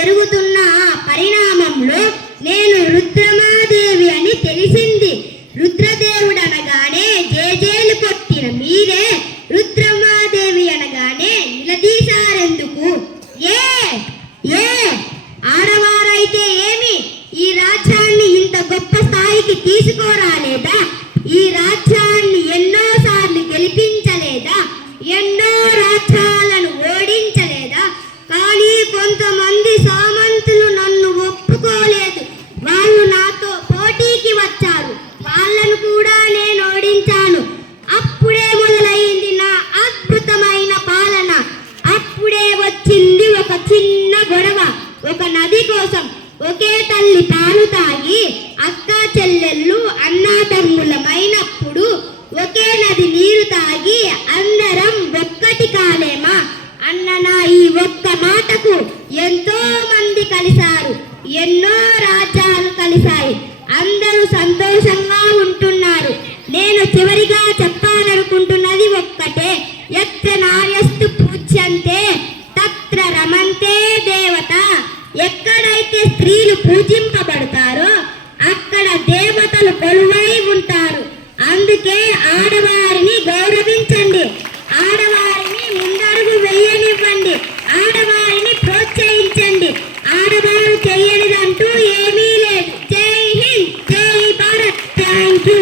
జరుగుతున్న పరిణామంలో నేను రుద్రమాదేవి అని తెలిసింది. రుద్రదేవుడు అనగానే జేజేలు కొట్టిన మీరే రుద్రమాదేవి అనగానే నిలదీశారెందుకు? ఏ ఏ ఆడవారైతే ఏమి ఈ రాజ్యాన్ని ఇంత గొప్ప స్థాయికి తీసుకోరాలేదా? ఈ రాజ్యాన్ని ఎన్నోసార్లు గెలిపించలేదా? ఎన్నో రాజ్యాలను ఓడించలేదా? కానీ కొంతమంది సామంతులు నన్ను ఒప్పుకోలేదు. వాళ్ళు నాతో పోటీకి వచ్చారు. వాళ్ళను కూడా నేను ఓడించాను. అప్పుడే మొదలైంది నా అద్భుతమైన పాలన. అప్పుడే వచ్చింది ఒక చిన్న గొడవ. ఒక నది కోసం ఒకే తల్లి పాలు తాగి అక్క చెల్లెళ్ళు అన్నాతమ్ములమైనప్పుడు ఒకే నది నీరు తాగి అందరం ఒక్కటి కాలేమా అన్న నా ఈ ఒక్క మాటకు ఎంతో మంది కలిశారు. ఎన్నో రాజ్యాలు కలిశాయి. అందరూ సంతోషంగా ఉంటున్నారు. నేను చివరిగా చెప్పాలనుకుంటున్నది ఒక్కటే, ఎత్ర నార్యస్తు పూజ్యంతే తత్ర రమంతే దేవత. ఎక్కడైతే స్త్రీలు పూజింపబడతారో అక్కడ దేవతలు కొలువై ఉంటారు. అందుకే ఆడవారిని గౌరవించండి, ఆడవారిని ముందడుగు వేయనివ్వండి, ఆడవారిని ప్రోత్సహించండి. ఆడవారు చేయనిదంటూ ఏమీ లేదు. జై హింద్, జై భారత్. Thank you.